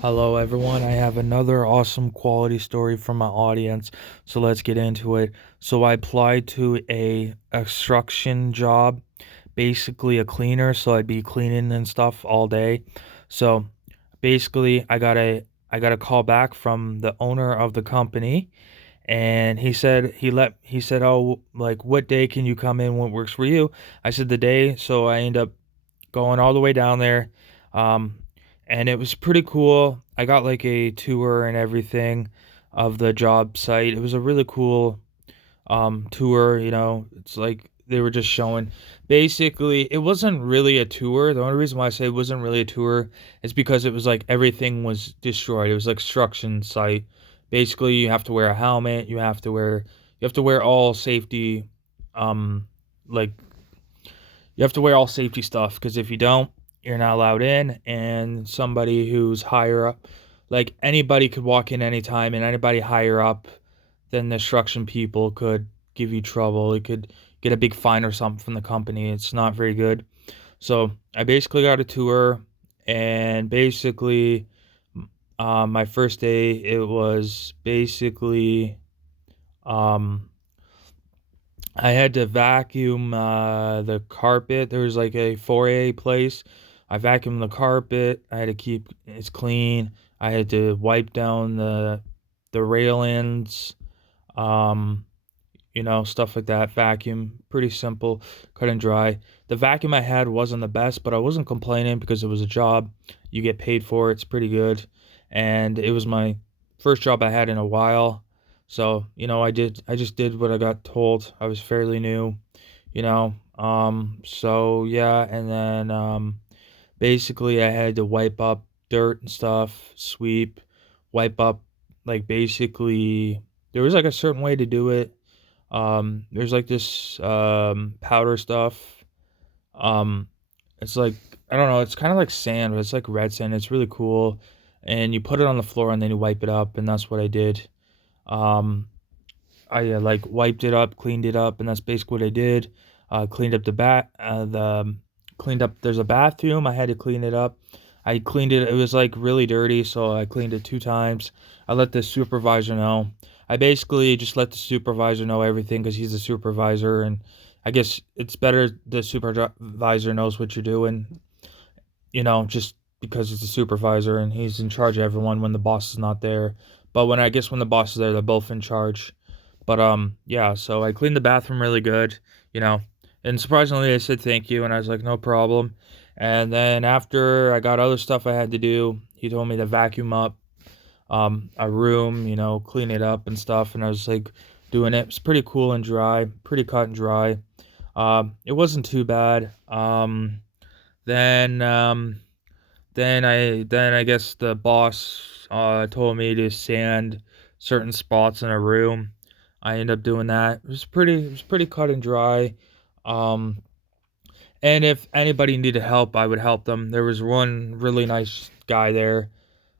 Hello, everyone. I have another awesome quality story from my audience. So let's get into it. So I applied to a construction job, basically a cleaner. So I'd be cleaning and stuff all day. So basically, I got a call back from the owner of the company, and he said, "Oh, like what day can you come in? What works for you?" I said the day. So I end up going all the way down there. Um, and it was pretty cool. I got like a tour and everything of the job site. It was a really cool tour, It's like they were just showing basically it wasn't really a tour. The only reason why I say it wasn't really a tour is because it was like everything was destroyed. It was like construction site. Basically, you have to wear a helmet, you have to wear all safety um like you have to wear all safety stuff because if you don't, you're not allowed in. And somebody who's higher up, like anybody could walk in anytime, and anybody higher up than the instruction people could give you trouble. It could get a big fine or something from the company. It's not very good. So I basically got a tour, and basically, my first day, it was basically um, I had to vacuum the carpet. There was like a 4A place. I vacuumed the carpet. I had to keep it clean. I had to wipe down the railings, um, stuff like that. Vacuum, pretty simple, cut and dry. The vacuum I had wasn't the best, but I wasn't complaining because it was a job. You get paid for it. It's pretty good, and it was my first job I had in a while. So, I just did what I got told. I was fairly new, so yeah, and then basically I had to wipe up dirt and stuff, sweep, wipe up like basically there was like a certain way to do it. There's like this powder stuff. Um it's like I don't know, it's kind of like sand, but it's like red sand. It's really cool. And you put it on the floor and then you wipe it up, and that's what I did. Um I like wiped it up, cleaned it up, and that's basically what I did. Cleaned up cleaned up. There's a bathroom. I had to clean it up. I cleaned it. It was like really dirty, so I cleaned it 2 times. I let the supervisor know. I basically just let the supervisor know everything because he's the supervisor, and I guess it's better the supervisor knows what you're doing. Just because he's the supervisor and he's in charge of everyone when the boss is not there. But when the boss is there, they're both in charge. But yeah, so I cleaned the bathroom really good, you know. And surprisingly they said thank you, and I was like, no problem. And then after I got other stuff I had to do, he told me to vacuum up a room, clean it up and stuff, and I was like doing it. It was pretty cool and dry, pretty cut and dry. It wasn't too bad. Then then I guess the boss told me to sand certain spots in a room. I ended up doing that. It was pretty cut and dry. Um and if anybody needed help, I would help them. There was one really nice guy there.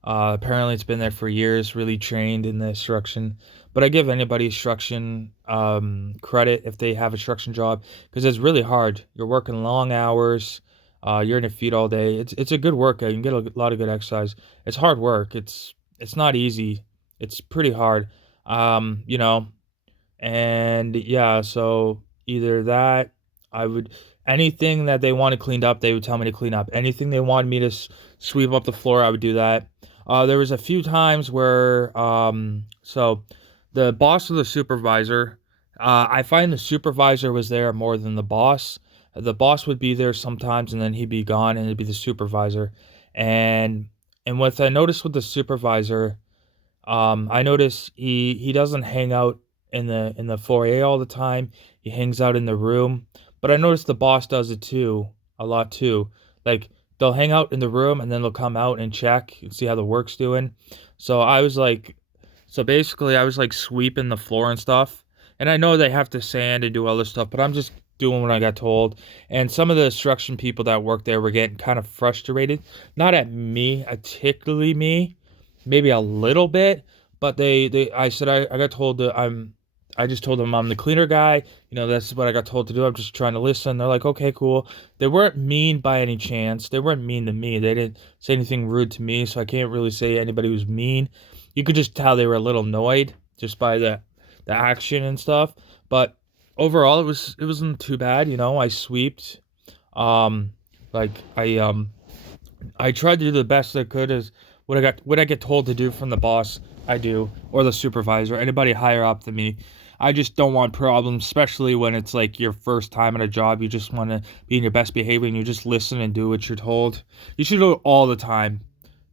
Apparently it's been there for years, really trained in the instruction. But I give anybody instruction credit if they have a instruction job because it's really hard. You're working long hours. You're in your feet all day. It's a good workout. You can get a lot of good exercise. It's hard work. It's not easy. It's pretty hard. Um, you know, and yeah, so either that, I would anything that they wanted cleaned up, they would tell me to clean up. Anything they wanted me to sweep up the floor, I would do that. There was a few times where, so the boss of the supervisor, I find the supervisor was there more than the boss. The boss would be there sometimes, and then he'd be gone, and it'd be the supervisor. And and what I noticed with the supervisor, I notice he doesn't hang out in the foyer all the time. He hangs out in the room. But I noticed the boss does it too, a lot too. Like they'll hang out in the room and then they'll come out and check and see how the work's doing. So I was like so basically I was like sweeping the floor and stuff. And I know they have to sand and do other stuff, but I'm just doing what I got told. And some of the instruction people that work there were getting kind of frustrated. Not at me, particularly me, maybe a little bit, but they I said I got told that I just told them I'm the cleaner guy. That's what I got told to do. I'm just trying to listen. They're like, okay, cool. They weren't mean by any chance. They weren't mean to me. They didn't say anything rude to me, so I can't really say anybody was mean. You could just tell they were a little annoyed just by the action and stuff. But overall, it wasn't too bad. I sweeped. Um, like I tried to do the best I could. As what I get told to do from the boss, I do, or the supervisor, anybody higher up than me. I just don't want problems, especially when it's like your first time at a job. You just want to be in your best behavior and you just listen and do what you're told. You should do it all the time,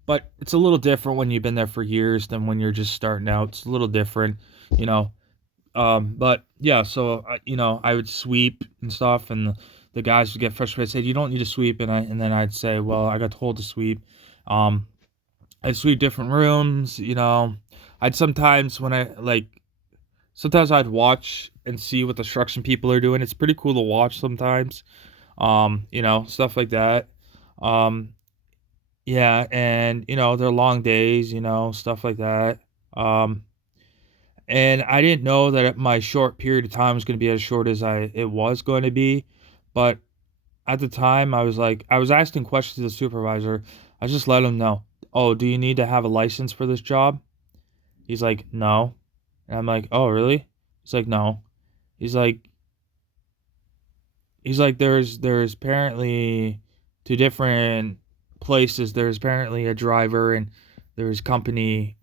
but it's a little different when you've been there for years than when you're just starting out. It's a little different, you know. But yeah, so I would sweep and stuff, and the guys would get frustrated. Said, "You don't need to sweep," and then I'd say, "Well, I got told to sweep." Um, I'd sweep different rooms. I'd sometimes sometimes I'd watch and see what the construction people are doing. It's pretty cool to watch sometimes. Stuff like that. Um, yeah, and they're long days. Stuff like that. Um, and I didn't know that my short period of time was going to be as short as it was going to be, but at the time I was asking questions to the supervisor. I just let him know, "Oh, do you need to have a license for this job?" He's like, "No." And I'm like, "Oh, really?" He's like, "No." He's like there's apparently two different places. There's apparently a driver and there's company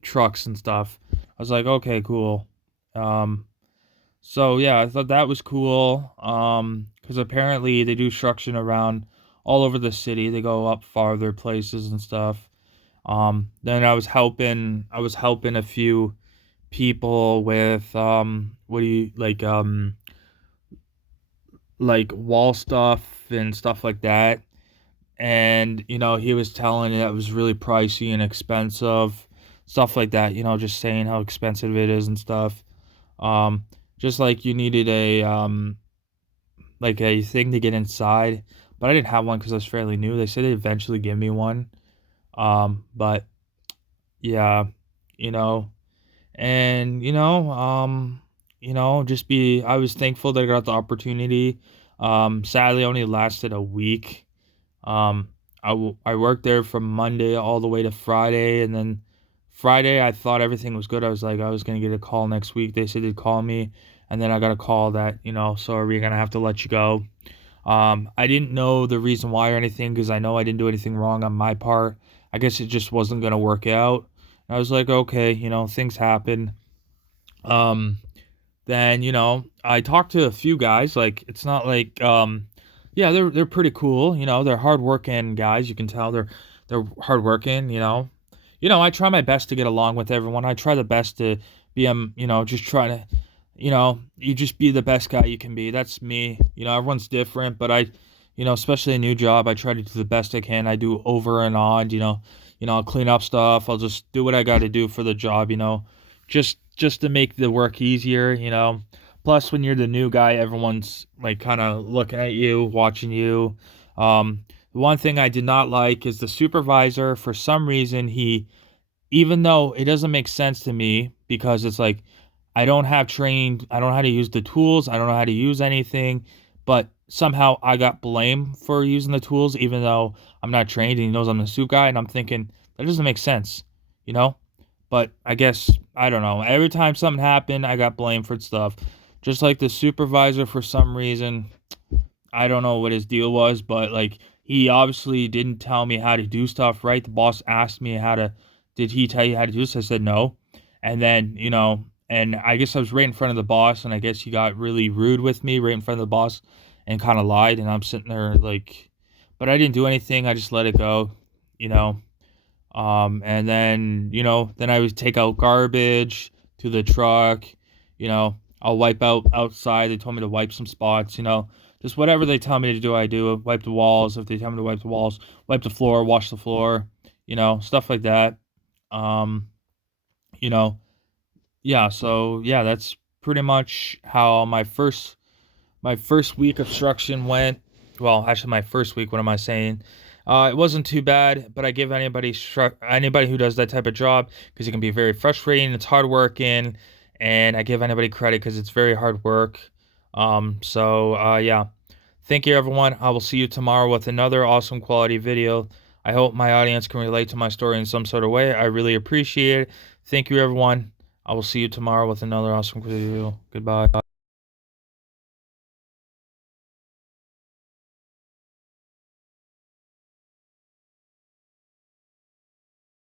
trucks and stuff. I was like, "Okay, cool." Um So yeah, I thought that was cool. Because apparently they do construction around all over the city. They go up farther places and stuff. Then I was helping a few people with what do you like wall stuff and stuff like that. And he was telling that it was really pricey and expensive, stuff like that. Just saying how expensive it is and stuff. Um, just like you needed a thing to get inside, but I didn't have one because I was fairly new. They said they'd eventually give me one. But yeah, you know, and just be. I was thankful that I got the opportunity. Sadly, it only lasted a week. Um, I worked there from Monday all the way to Friday, and then Friday I thought everything was good. I was like, I was gonna get a call next week. They said they'd call me, and then I got a call that sorry, we're gonna have to let you go. I didn't know the reason why or anything because I know I didn't do anything wrong on my part. I guess it just wasn't gonna work out. I was like, okay, things happen. Um, then I talked to a few guys. Like it's not like yeah, they're pretty cool. They're hardworking guys. You can tell they're hardworking. I try my best to get along with everyone. I try the best to be just trying to you just be the best guy you can be. That's me. Everyone's different, but especially a new job, I try to do the best I can. I do over and on. I'll clean up stuff. I'll just do what I got to do for the job. Just to make the work easier. Plus, when you're the new guy, everyone's like kind of looking at you, watching you. The one thing I did not like is the supervisor. For some reason, even though it doesn't make sense to me because it's like I don't know how to use the tools, I don't know how to use anything, but somehow I got blamed for using the tools even though I'm not trained and he knows I'm the suit guy and I'm thinking that doesn't make sense, you know? But I guess I don't know. Every time something happened, I got blamed for stuff. Just like the supervisor for some reason, I don't know what his deal was, but like he obviously didn't tell me how to do stuff right. The boss asked me did he tell you how to do this? I said no. And then, and I guess I was right in front of the boss, and I guess he got really rude with me right in front of the boss and kind of lied. And I'm sitting there like, but I didn't do anything. I just let it go, you know. And then, then I would take out garbage to the truck, I'll wipe out outside. They told me to wipe some spots, just whatever they tell me to do, I do. Wipe the walls if they tell me to wipe the walls, wipe the floor, wash the floor, stuff like that. Um, you know, yeah, so yeah, that's pretty much how my first week of construction went. Well, actually, my first week. What am I saying? It wasn't too bad, but I give anybody who does that type of job because it can be very frustrating. It's hard working, and I give anybody credit because it's very hard work. Yeah. Thank you, everyone. I will see you tomorrow with another awesome quality video. I hope my audience can relate to my story in some sort of way. I really appreciate it. Thank you, everyone. I will see you tomorrow with another awesome video. Goodbye.